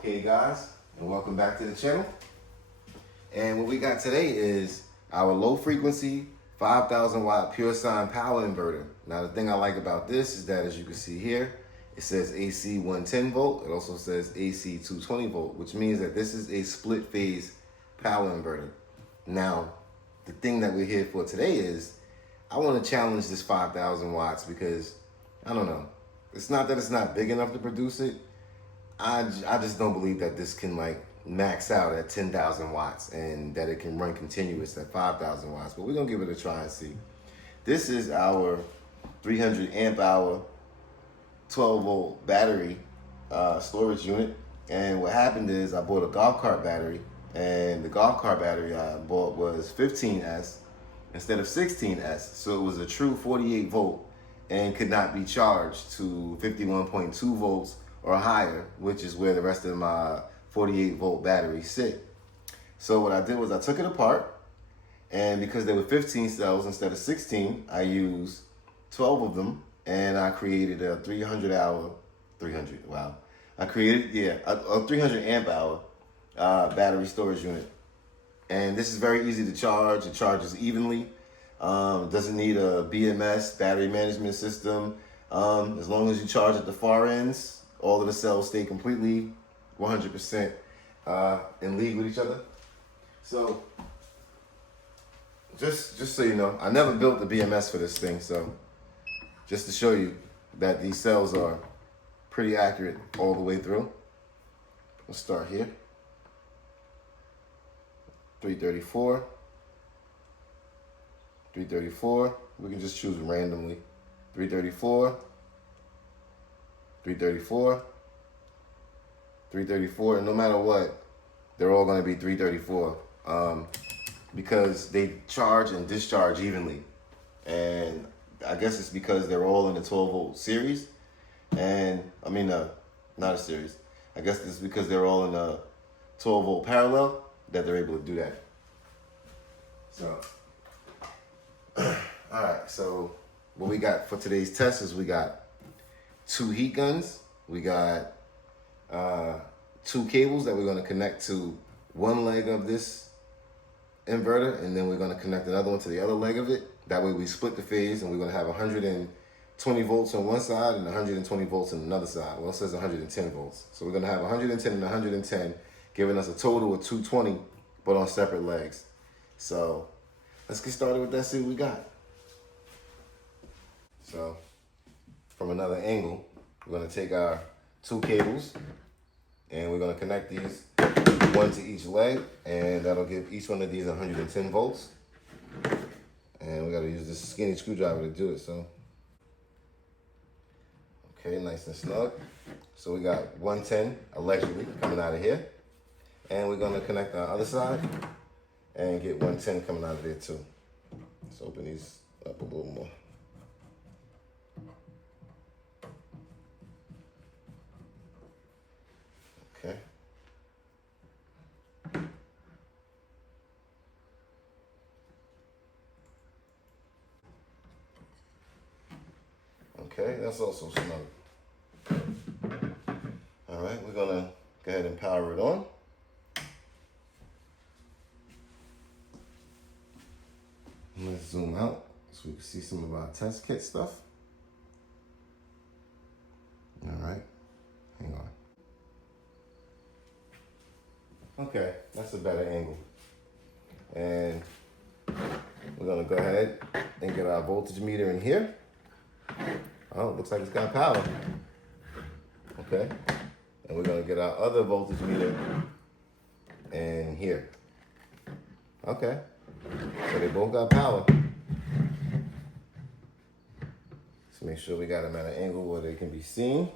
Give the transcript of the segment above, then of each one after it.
Okay guys, and welcome back to the channel. And what we got today is our low frequency 5,000 watt pure sine power inverter. Now the thing I like about this is that, as you can see here, it says AC 110 volt. It also says AC 220 volt, which means that this is a split phase power inverter. Now, the thing that we're here for today is I want to challenge this 5,000 watts because, I don't know, it's not that it's not big enough to produce it. I just don't believe that this can like max out at 10,000 watts and that it can run continuous at 5,000 watts, but we're gonna give it a try and see. This is our 300 amp hour 12 volt battery storage unit. And what happened is I bought a golf cart battery, and the golf cart battery I bought was 15S instead of 16S. So it was a true 48 volt and could not be charged to 51.2 volts or higher, which is where the rest of my 48 volt batteries sit. So what I did was I took it apart, and because there were 15 cells instead of 16, I used 12 of them, and I created a 300 amp hour battery storage unit. And this is very easy to charge. It charges evenly. Doesn't need a BMS, battery management system. As long as you charge at the far ends, all of the cells stay completely 100% in league with each other. So just so you know, I never built the BMS for this thing, so just to show you that these cells are pretty accurate all the way through. Let's start here. 334. 334. We can just choose randomly. 334. 334. 334. And no matter what, they're all going to be 334 because they charge and discharge evenly. And I guess it's because they're all in the 12 volt series. And I mean, not a series. I guess it's because they're all in a 12 volt parallel that they're able to do that. So, all right. So what we got for today's test is we got 2 heat guns. We got 2 cables that we're going to connect to one leg of this inverter, and then we're going to connect another one to the other leg of it. That way we split the phase, and we're going to have 120 volts on one side and 120 volts on another side. Well, it says 110 volts. So we're going to have 110 and 110, giving us a total of 220, but on separate legs. So let's get started with that, see what we got. So from another angle, we're going to take our 2 cables and we're going to connect these one to each leg, and that'll give each one of these 110 volts. And we got to use this skinny screwdriver to do it. So okay, nice and snug. So we got 110 allegedly coming out of here, and we're going to connect our other side and get 110 coming out of there too. Let's open these up a little more. Okay. Okay, that's also snug. All right, we're gonna go ahead and power it on. Let's zoom out so we can see some of our test kit stuff. All right, hang on. Okay, that's a better angle. And we're gonna go ahead and get our voltage meter in here. Oh, looks like it's got power. Okay, and we're gonna get our other voltage meter in here. Okay, so they both got power. Let's make sure we got them at an angle where they can be seen,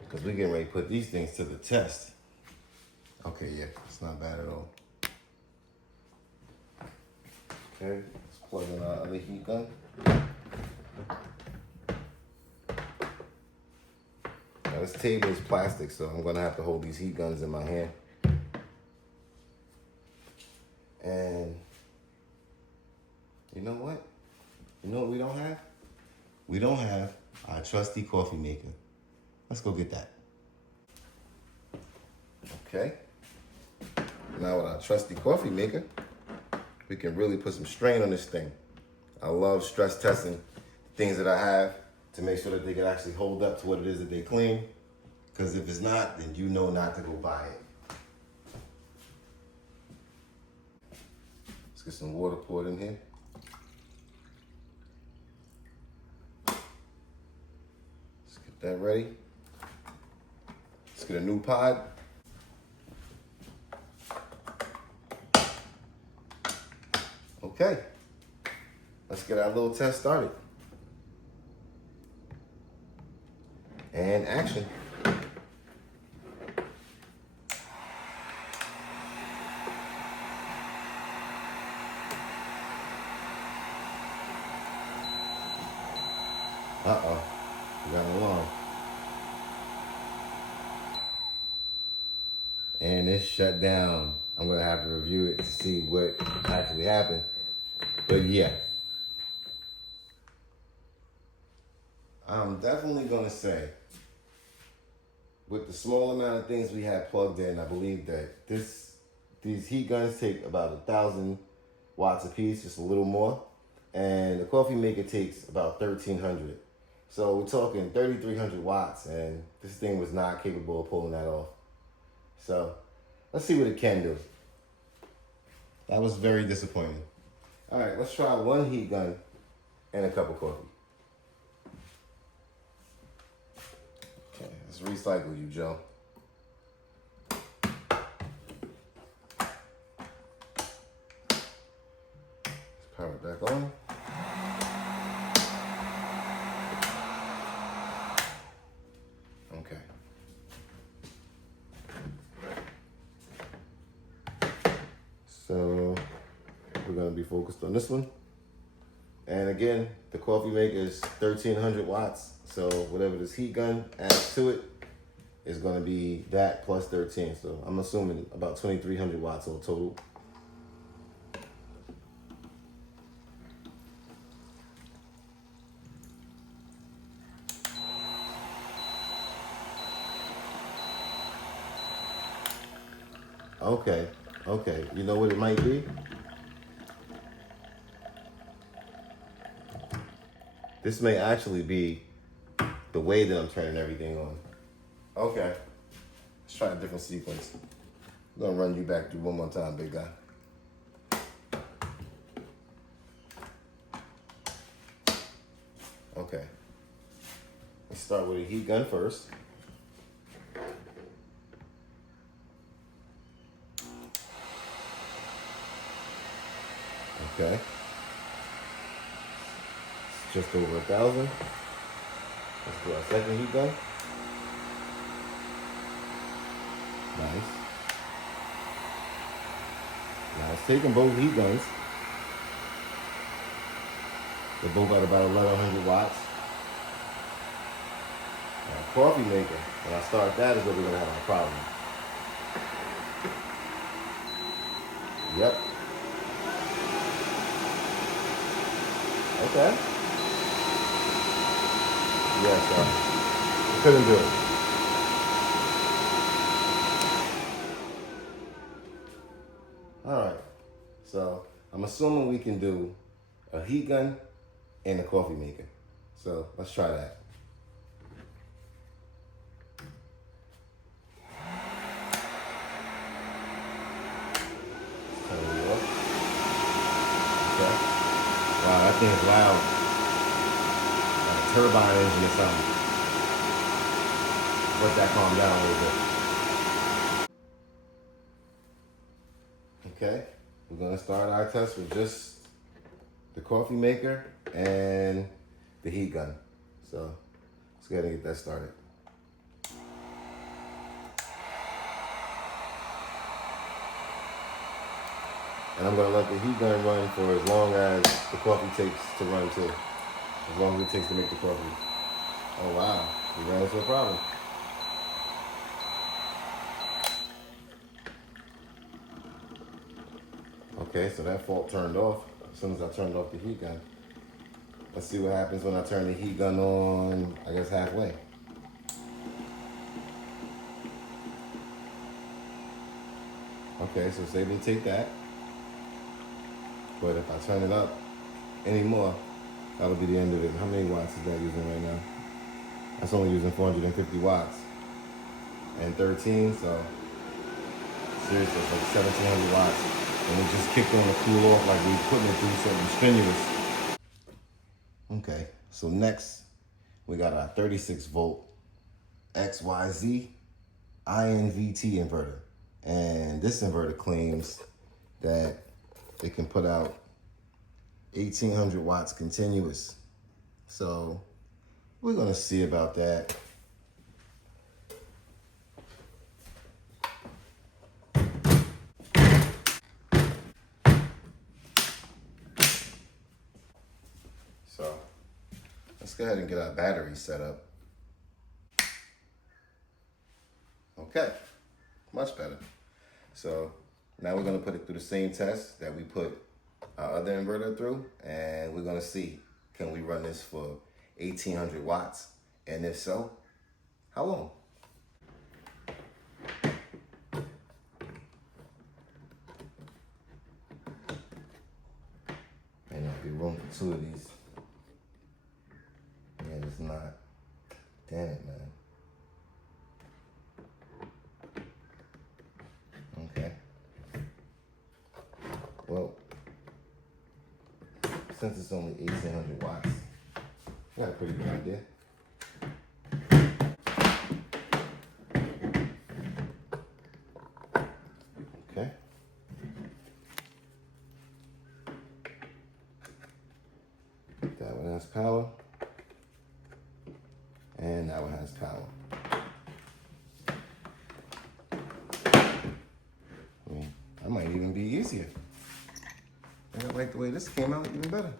because we're getting ready to put these things to the test. Okay, yeah, it's not bad at all. Okay, let's plug in our other heat gun. Now this table is plastic, so I'm gonna have to hold these heat guns in my hand. And you know what? You know what we don't have? We don't have our trusty coffee maker. Let's go get that. Okay. Now with our trusty coffee maker, we can really put some strain on this thing. I love stress testing things that I have to make sure that they can actually hold up to what it is that they clean. Because if it's not, then you know not to go buy it. Let's get some water poured in here. Let's get that ready. Let's get a new pod. Okay, let's get our little test started. And action. Uh-oh, we got an alarm. And it's shut down. I'm gonna have to review it to see what actually happened. But yeah, I'm definitely gonna say, with the small amount of things we had plugged in, I believe that these heat guns take about 1,000 watts a piece, just a little more. And the coffee maker takes about 1,300. So we're talking 3,300 watts, and this thing was not capable of pulling that off. So let's see what it can do. That was very disappointing. All right, let's try one heat gun and a cup of coffee. Okay, let's recycle you, Joe. Let's power it back on. Okay. So we're gonna be focused on this one. And again, the coffee maker is 1,300 watts. So whatever this heat gun adds to it is gonna be that plus 13. So I'm assuming about 2,300 watts all total. Okay, you know what it might be? This may actually be the way that I'm turning everything on. Okay, let's try a different sequence. I'm gonna run you back through one more time, big guy. Okay, let's start with a heat gun first. Okay. It's just over 1,000. Let's do our second heat gun. Nice. Now it's taking both heat guns. They're both at about 1,100 watts. Now, coffee maker, when I start that is where we're gonna have our problem. Yep. Okay. Yes, I couldn't do it. All right. So I'm assuming we can do a heat gun and a coffee maker. So let's try that. Turn it off. Okay. Wow, that thing is loud. Like a turbine engine or something. Let that calm down a little bit. Okay, we're gonna start our test with just the coffee maker and the heat gun. So let's go ahead and get that started. And I'm gonna let the heat gun run for as long as the coffee takes to run too. As long as it takes to make the coffee. Oh wow, we ran into a problem. Okay, so that fault turned off as soon as I turned off the heat gun. Let's see what happens when I turn the heat gun on, I guess halfway. Okay, so say they take that, but if I turn it up anymore, that'll be the end of it. How many watts is that using right now? That's only using 450 watts and 13, so seriously, it's like 1700 watts. And it just kicked on to cool off like we putting it through something strenuous. Okay, so next we got our 36 volt XYZ INVT inverter. And this inverter claims that it can put out 1800 watts continuous. So we're gonna see about that. So let's go ahead and get our battery set up. Okay, much better. So now we're gonna put it through the same test that we put our other inverter through, and we're gonna see, can we run this for 1800 watts? And if so, how long? May not be room for two of these. Yeah, it's not. Damn it, man. Okay. Well, since it's only 1800 watts, I got a pretty good idea. Okay. That one has power. And that one has power. I mean, that might even be easier. I like the way this came out even better.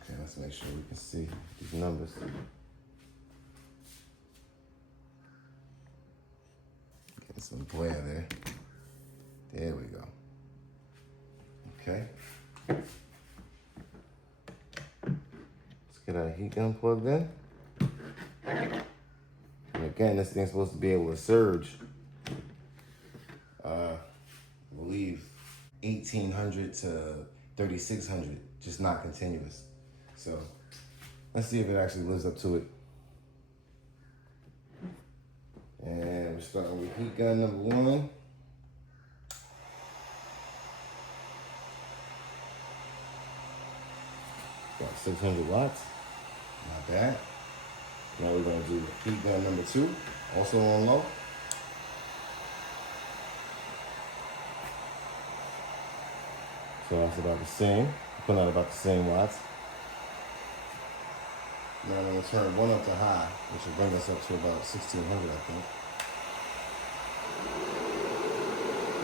Okay, let's make sure we can see these numbers. Getting some glare there. There we go. Okay. Let's get our heat gun plugged in. And again, this thing's supposed to be able to surge, I believe, 1800 to 3600, just not continuous. So let's see if it actually lives up to it. And we're starting with heat gun number 1. Got 600 watts, not bad. Now we're gonna do heat gun number 2, also on low. So that's about the same, putting out about the same watts. Now I'm gonna turn 1 up to high, which will bring us up to about 1600, I think.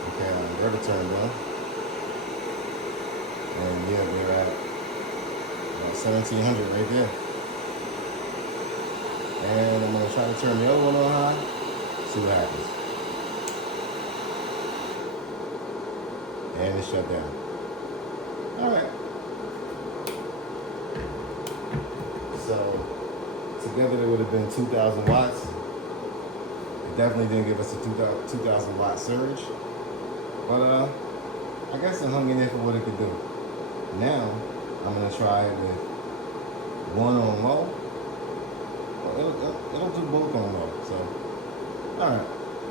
Okay, our inverter turned on. And yeah, we're at about 1700 right there. And I'm gonna try to turn the other one on high, see what happens. And it shut down. All right. So together it would have been 2,000 watts. It definitely didn't give us a 2,000 watt surge, but I guess it hung in there for what it could do. Now I'm gonna try it with 1 on low. It'll do both on low. So, all right,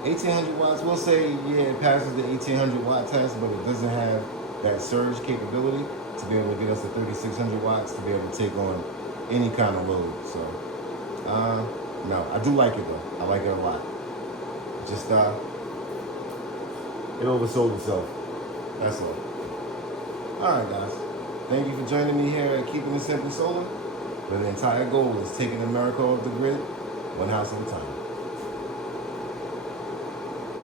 1800 watts. We'll say, yeah, it passes the 1800 watt test, but it doesn't have that surge capability to be able to get us to 3600 watts to be able to take on any kind of load. So, no, I do like it though. I like it a lot. Just, it oversold itself. That's all. All right, guys. Thank you for joining me here at Keeping It Simple Solar. But the entire goal is taking America off the grid, one house at a time.